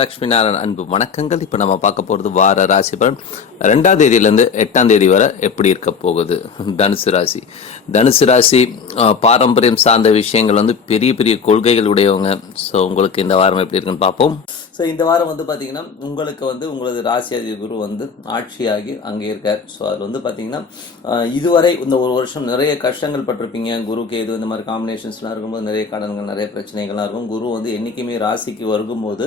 லக்ஷ்மி நாராயண் அன்பு வணக்கங்கள். இப்போ நம்ம பார்க்க போகிறது வார ராசி பலன். ரெண்டாம் தேதியிலேருந்து எட்டாம் தேதி வரை எப்படி இருக்க போகுது? தனுசு ராசி. தனுசு ராசி பாரம்பரியம் சார்ந்த விஷயங்கள் வந்து பெரிய பெரிய கொள்கைகள் உடையவங்க. ஸோ உங்களுக்கு இந்த வாரம் எப்படி இருக்குன்னு பார்ப்போம். ஸோ இந்த வாரம் வந்து பார்த்தீங்கன்னா உங்களுக்கு வந்து உங்களது ராசியாதி குரு வந்து ஆட்சியாகி அங்கே இருக்கார். ஸோ அதில் வந்து பார்த்திங்கன்னா இதுவரை இந்த ஒரு வருஷம் நிறைய கஷ்டங்கள் பட்டிருப்பீங்க. குருக்கு எது இந்த மாதிரி காம்பினேஷன்ஸ்லாம் இருக்கும்போது நிறைய கடன்கள் நிறைய பிரச்சனைகள்லாம் இருக்கும். குரு வந்து என்றைக்குமே ராசிக்கு வருகும்போது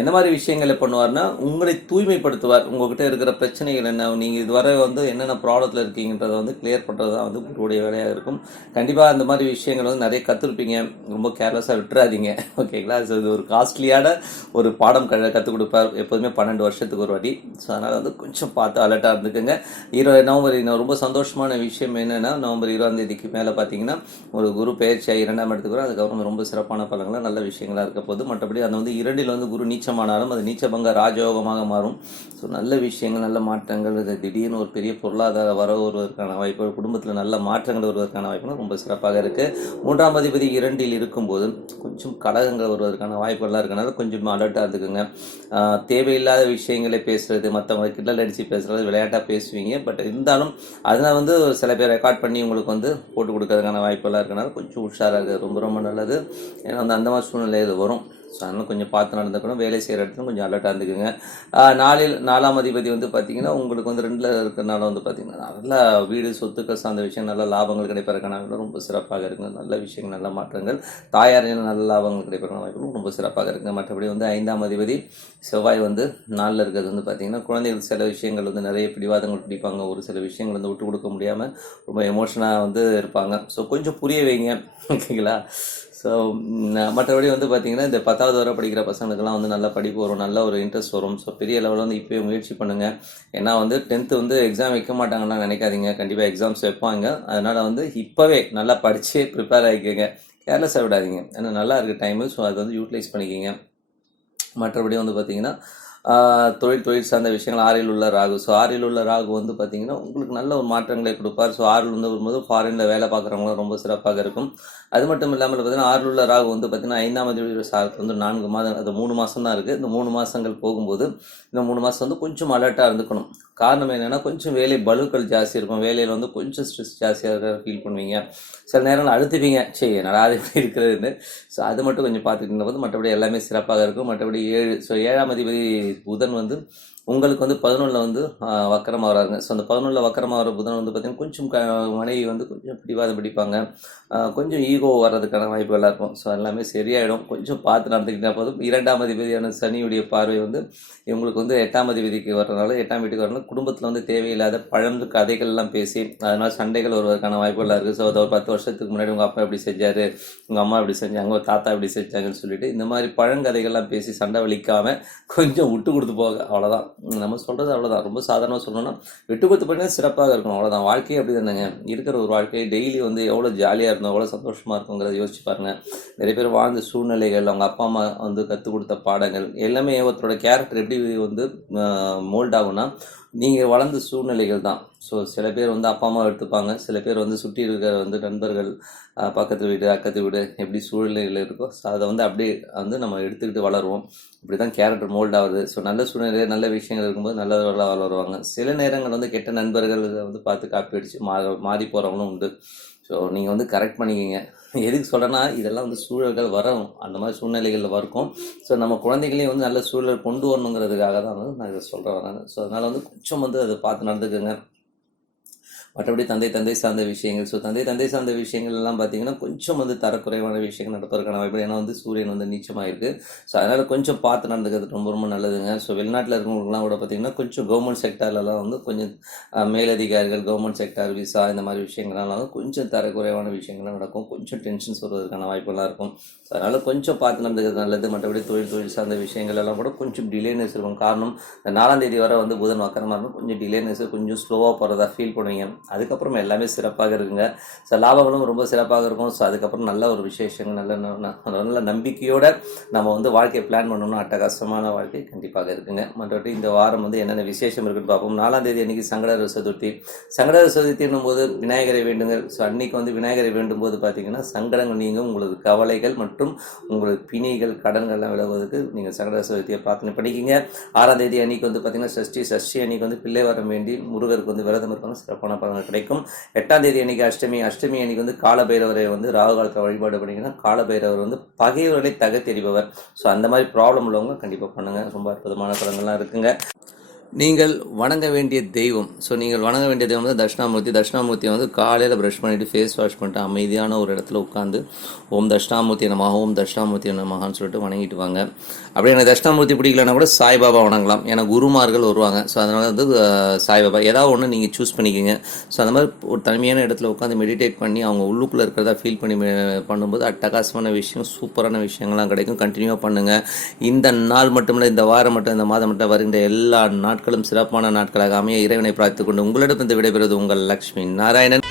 என்ன மாதிரி விஷயங்களை பண்ணுவார்னா உங்களை தூய்மைப்படுத்துவார். உங்ககிட்ட இருக்கிற பிரச்சனைகள் என்ன? நீங்கள் இதுவரை வந்து என்னென்ன ப்ராப்ளத்தில் இருக்கீங்கன்றதை வந்து கிளியர் பண்ணுறது தான் வந்து குருவுடைய வேலையாக இருக்கும். கண்டிப்பாக அந்த மாதிரி விஷயங்கள் வந்து நிறைய கற்றுருப்பீங்க ரொம்ப கேர்லெஸ்ஸாக விட்டுறாதீங்க. ஓகேங்களா ஸோ இது ஒரு காஸ்ட்லியான ஒரு பாடம் க கற்றுக் கொடுப்பார். எப்போதுமே பன்னெண்டு வருஷத்துக்கு ஒரு வாட்டி. ஸோ அதனால் வந்து கொஞ்சம் பார்த்து அலர்ட்டாக இருந்துக்குங்க. இரு நவம்பர் இன்னும் ரொம்ப சந்தோஷமான விஷயம் என்னென்னா நவம்பர் இருபதாம் தேதிக்கு மேலே பார்த்தீங்கன்னா ஒரு குரு பயிற்சியாக இரண்டாம் இடத்துக்கு வரும். அதுக்கப்புறம் ரொம்ப சிறப்பான பலங்களாக நல்ல விஷயங்களாக இருக்க போது மற்றபடி அந்த வந்து இரண்டில் வந்து குரு நீச்சமானாலும் அது நீச்சபங்க ராஜயோகமாக மாறும். ஸோ நல்ல விஷயங்கள் நல்ல மாற்றங்கள் இது திடீர்னு ஒரு பெரிய பொருளாதார வரவு வருவதற்கான வாய்ப்பு குடும்பத்தில் நல்ல மாற்றங்கள் வருவதற்கான வாய்ப்புகள் ரொம்ப சிறப்பாக இருக்குது மூன்றாம் அதிபதி இரண்டில் இருக்கும்போது கொஞ்சம் கடகங்கள் வருவதற்கான வாய்ப்புகள்லாம் இருக்கனால கொஞ்சம் அலர்ட்டாக இருந்துக்குங்க தேவையில்லாத விஷயங்களை பேசுறது மற்றவங்களை கிண்டல் அடித்து பேசுறது விளையாட்டாக பேசுவீங்க. பட் இருந்தாலும் அதனால் வந்து சில பேர் ரெக்கார்ட் பண்ணி உங்களுக்கு வந்து போட்டு கொடுக்கறதுக்கான வாய்ப்பெல்லாம் இருக்கனால கொஞ்சம் உஷாராக இருக்குது ரொம்ப ரொம்ப நல்லது. ஏன்னா வந்து அந்த மாதிரி சூழ்நிலை வரும். ஸோ அதனால் கொஞ்சம் பார்த்து நடந்துக்கணும். வேலை செய்கிற இடத்துல கொஞ்சம் அலர்ட்டாக இருந்துக்குங்க. நாளில் நாலாம் அதிபதி வந்து பார்த்திங்கன்னா உங்களுக்கு வந்து ரெண்டில் இருக்கிறனால வந்து பார்த்திங்கன்னா நல்ல வீடு சொத்துக்கள் சார்ந்த விஷயம் நல்ல லாபங்கள் கிடைப்பதற்கான ரொம்ப சிறப்பாக இருக்குங்க. நல்ல விஷயங்கள் நல்ல மாற்றங்கள். தாயாரில் நல்ல லாபங்கள் கிடைப்பதற்கான வாய்ப்புகளும் ரொம்ப சிறப்பாக இருக்குங்க. மற்றபடி வந்து ஐந்தாம் அதிபதி செவ்வாய் வந்து நாளில் இருக்கிறது வந்து பார்த்தீங்கன்னா குழந்தைகள் சில விஷயங்கள் வந்து நிறைய பிடிவாதங்கள் பிடிப்பாங்க. ஒரு சில விஷயங்கள் வந்து விட்டு கொடுக்க முடியாமல் ரொம்ப எமோஷனாக வந்து இருப்பாங்க. ஸோ கொஞ்சம் புரிய வைங்க. ஓகேங்களா? ஸோ மற்றபடி வந்து பார்த்தீங்கன்னா இந்த பத்தாவது வரை படிக்கிற பசங்களுக்கெல்லாம் வந்து நல்லா படிப்பு வரும் நல்ல ஒரு இன்ட்ரெஸ்ட் வரும். ஸோ பெரிய லெவலில் வந்து இப்போயே முயற்சி பண்ணுங்கள் ஏன்னா வந்து டென்த்து வந்து எக்ஸாம் வைக்க மாட்டாங்கன்னா நினைக்காதீங்க. கண்டிப்பாக எக்ஸாம்ஸ் வைப்பாங்க. அதனால் வந்து இப்போவே நல்லா படித்து ப்ரிப்பேர் ஆகிக்கோங்க. கேர்லெஸ்ஸாக விடாதீங்க. ஏன்னா நல்லா இருக்குது டைமு ஸோ அதை வந்து யூட்டிலைஸ் பண்ணிக்கிங்க. மற்றபடி வந்து பார்த்திங்கன்னா தொழில் தொழில் சார்ந்த விஷயங்கள் ஆறில் உள்ள ராகு. ஸோ ஆறில் உள்ள ராகு வந்து பார்த்தீங்கன்னா உங்களுக்கு நல்ல ஒரு மாற்றங்களை கொடுப்பார். ஸோ ஆறில் வந்து வரும்போது ஃபாரினில் வேலை பார்க்குறவங்களும் ரொம்ப சிறப்பாக இருக்கும். அது மட்டும் இல்லாமல் பார்த்தீங்கன்னா ஆறில் உள்ள ராகு வந்து பார்த்தீங்கன்னா ஐந்தாம் அதிபதி சாரத்து வந்து நான்கு மாதம் அது மூணு மாதம் தான் இருக்குது இந்த மூணு மாதங்கள் போகும்போது இந்த மூணு மாதம் வந்து கொஞ்சம் அலர்ட்டாக இருந்துக்கணும். காரணம் என்னென்னா கொஞ்சம் வேலை பலுக்கள் ஜாஸ்தி இருக்கும். வேலையில் வந்து கொஞ்சம் ஸ்ட்ரெஸ் ஜாஸ்தியாக இருக்கிற ஃபீல் பண்ணுவீங்க. சில நேரங்கள் அழுத்துப்பீங்க சரி என்னடா அது இப்படி இருக்கிறதுன்னு. ஸோ அது மட்டும் கொஞ்சம் பார்த்துக்கிட்டு போது மற்றபடி எல்லாமே சிறப்பாக இருக்கும். மற்றபடி ஏழு ஸோ ஏழாம் அதிபதி புதன் வந்து உங்களுக்கு வந்து பதினொன்றில் வந்து வக்கரமாக வராங்க ஸோ அந்த பதினொன்றில் வக்கரமாக வர புதன் வந்து பார்த்தீங்கன்னா கொஞ்சம் க மனைவி வந்து கொஞ்சம் பிடிவாதம் பிடிப்பாங்க. கொஞ்சம் ஈகோ வர்றதுக்கான வாய்ப்புகளாக இருக்கும். ஸோ எல்லாமே சரியாயிடும். கொஞ்சம் பார்த்து நடந்துக்கிட்டால் போதும். இரண்டாம் அதிபதியான சனியுடைய பார்வை வந்து இவங்களுக்கு வந்து எட்டாம் அதிபதிக்கு வர்றதுனால எட்டாம் வீட்டுக்கு வரனால குடும்பத்தில் வந்து தேவையில்லாத பழந்து கதைகள்லாம் பேசி அதனால் சண்டைகள் வருவதற்கான வாய்ப்புகளாக இருக்குது ஸோ அது ஒரு பத்து வருஷத்துக்கு முன்னாடி உங்கள் அப்பா இப்படி செஞ்சார் உங்கள் அம்மா இப்படி செஞ்சாங்க உங்கள் தாத்தா இப்படி செஞ்சாங்கன்னு சொல்லிட்டு இந்த மாதிரி பழங்கதைகள்லாம் பேசி சண்டை வலிக்காமல் கொஞ்சம் விட்டு கொடுத்து போக அவ்வளோதான் நம்ம சொல்கிறது அவ்வளோதான் ரொம்ப சாதாரணமாக சொல்லணும்னா விட்டு கொடுத்து போயிட்டா சிறப்பாக இருக்கணும். அவ்வளோதான் வாழ்க்கையே அப்படி தானேங்க இருக்கிற ஒரு வாழ்க்கையை டெய்லி வந்து எவ்வளோ ஜாலியாக இருந்தோம் எவ்வளோ சந்தோஷமாக இருக்குங்கிறத யோசிச்சு பாருங்கள் நிறைய பேர் வாழ்ந்த சூழ்நிலைகள் அவங்க அப்பா அம்மா வந்து கற்றுக் கொடுத்த பாடங்கள் எல்லாமே ஒருத்தரோட கேரக்டர் எப்படி வந்து மோல்ட் ஆகும்னா நீங்கள் வளர்ந்த சூழ்நிலைகள் தான். ஸோ சில பேர் வந்து அப்பா அம்மா எடுத்துப்பாங்க. சில பேர் வந்து சுற்றி இருக்கிற வந்து நண்பர்கள் பக்கத்து வீடு அக்கத்து வீடு எப்படி சூழ்நிலைகள் இருக்கோ ஸோ அதை வந்து அப்படியே வந்து நம்ம எடுத்துக்கிட்டு வளருவோம். இப்படி தான் கேரக்டர் மோல்ட் ஆகுது. ஸோ நல்ல சூழ்நிலை நல்ல விஷயங்கள் இருக்கும்போது நல்லவர்களாக வளருவாங்க. சில நேரங்கள் வந்து கெட்ட நண்பர்கள் வந்து பார்த்து காப்பி அடித்து மா மாறி போகிறவங்களும் உண்டு. ஸோ நீங்கள் வந்து கரெக்ட் பண்ணிக்கிங்க. எதுக்கு சொல்கிறேன்னா இதெல்லாம் வந்து சூழல்கள் வரும். அந்த மாதிரி சூழ்நிலைகளில் இருக்கும் ஸோ நம்ம குழந்தைகளையும் வந்து நல்ல சூழல் கொண்டு வரணுங்கிறதுக்காக தான் வந்து நான் இதை சொல்கிறேன் நான். ஸோ அதனால் வந்து கொஞ்சம் வந்து அதை பார்த்து நடந்துக்கோங்க. மற்றபடி தந்தை தந்தை சார்ந்த விஷயங்கள். ஸோ தந்தை தந்தை சார்ந்த விஷயங்கள் எல்லாம் பார்த்தீங்கன்னா கொஞ்சம் வந்து தரக்குறைவான விஷயங்கள் நடப்பதற்கான வாய்ப்பு ஏன்னா வந்து சூரியன் வந்து நீச்சமாக இருக்குது ஸோ அதனால் கொஞ்சம் பார்த்து நடந்துக்கிறது ரொம்ப ரொம்ப நல்லதுங்க. ஸோ வெளிநாட்டில் இருக்கிறவங்களுக்குலாம் கூட பார்த்தீங்கன்னா கொஞ்சம் கவர்மெண்ட் செக்டார்லலாம் வந்து கொஞ்சம் மேலதிகாரிகள் கவர்மெண்ட் செக்டார் விசா இந்த மாதிரி விஷயங்கள்லாம் வந்து கொஞ்சம் தரக்குறைவான விஷயங்கள்லாம் நடக்கும். கொஞ்சம் டென்ஷன்ஸ் வருவதற்கான வாய்ப்புலாம் இருக்கும். ஸோ அதனால் கொஞ்சம் பார்த்து நடந்துக்கிறது நல்லது. மற்றபடி தொழில் தொழில் சார்ந்த விஷயங்கள் எல்லாம் கூட கொஞ்சம் டிலேனஸ் இருக்கும். காரணம் இந்த நாலாம் தேதி வரை வந்து புதன் வக்கரமாக இருக்கும். கொஞ்சம் டிலேனஸ் கொஞ்சம் ஸ்லோவாக போகிறதா ஃபீல் பண்ணுவீங்க. அதுக்கப்புறம் எல்லாமே சிறப்பாக இருக்குங்க. ஸோ லாபங்களும் ரொம்ப சிறப்பாக இருக்கும். ஸோ அதுக்கப்புறம் நல்ல ஒரு விசேஷங்கள் நல்ல நல்ல நம்பிக்கையோட நம்ம வந்து வாழ்க்கையை பிளான் பண்ணணும்னா அட்டகாசமான வாழ்க்கை கண்டிப்பாக இருக்குங்க. மற்றபடி இந்த வாரம் வந்து என்னென்ன விசேஷம் இருக்குன்னு பார்ப்போம். நாலாம் தேதி அன்னைக்கு சங்கடர சதுர்த்தி. சங்கடர சதுர்த்தின்னும் போது விநாயகரை வேண்டுங்கள். ஸோ அன்னைக்கு வந்து விநாயகரை வேண்டும் போது பார்த்தீங்கன்னா சங்கடங்கள் நீங்கள் உங்களது கவலைகள் மற்றும் உங்களுக்கு பிணிகள் கடன்கள்லாம் விலகுவதற்கு நீங்கள் சங்கடர சதுர்த்தியை பிரார்த்தனை பண்ணிக்கிங்க. ஆறாம் தேதி அன்னைக்கு வந்து பார்த்தீங்கன்னா சஷ்டி. சஷ்டி அன்னைக்கு வந்து பிள்ளை வரம் வேண்டி முருகருக்கு வந்து விரதம் இருப்பாங்க. சிறப்பான பலன்கள் கிடைக்கும். எட்டாம் தேதி அன்னைக்கு அஷ்டமி அஷ்டமி அன்னைக்கு வந்து காலபைரவரை வந்து ராகு காலத்தில் வழிபாடு பண்ணிங்கன்னா காலபைரவர் வந்து பகைவர்களை தகத்தெறிபவர் ஸோ அந்த மாதிரி ப்ராப்ளம் உள்ளவங்க கண்டிப்பாக பண்ணுங்கள் ரொம்ப அற்புதமான பலன்கள்லாம் இருக்குங்க. நீங்கள் வணங்க வேண்டிய தெய்வம். ஸோ நீங்கள் வணங்க வேண்டிய தெய்வம் வந்து தட்சிணாமூர்த்தி. தட்சிணாமூர்த்தி வந்து காலையில் ப்ரஷ் பண்ணிவிட்டு ஃபேஸ் வாஷ் பண்ணிட்டு அமைதியான ஒரு இடத்துல உட்காந்து ஓம் தட்சிணாமூர்த்தி நமக ஓம் தட்சிணாமூர்த்தி நமகான்னு சொல்லிட்டு வணங்கிட்டு வாங்க. அப்படியே எனக்கு தட்சிணாமூர்த்தி பிடிக்கலன்னா கூட சாய்பாபா வணங்கலாம். ஏன்னா குருமார்கள் வருவாங்க. ஸோ அதனால் வந்து சாய்பாபா. ஏதாவது ஒன்று நீங்கள் சூஸ் பண்ணிக்கோங்க. ஸோ அந்த மாதிரி ஒரு தனிமையான இடத்துல உட்காந்து மெடிடேட் பண்ணி அவங்க உள்ளுக்குள்ளே இருக்கிறதா ஃபீல் பண்ணி பண்ணும்போது அட்டகாசமான விஷயம் சூப்பரான விஷயங்கள்லாம் கிடைக்கும். கண்டினியூவாக பண்ணுங்கள் இந்த நாள் மட்டும் இல்லை இந்த வாரம் மட்டும் இந்த மாதம் மட்டும் வருகின்ற எல்லா நாட்களும் சிறப்பான நாட்களாக அமைய இறைவனை பிரார்த்து கொண்டு உங்களிடம் இந்த விடைபெறுவது உங்கள் லக்ஷ்மி நாராயணன்.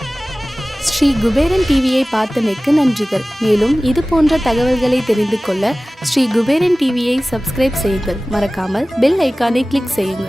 ஸ்ரீ குபேரன் டிவியை பார்த்தமைக்கு நன்றிகள். மேலும் இது போன்ற தகவல்களை தெரிந்து கொள்ள ஸ்ரீ குபேரன் டிவியை சப்ஸ்கிரைப் செய்யுங்கள். மறக்காமல் பெல் ஐக்கானை கிளிக் செய்யுங்கள்.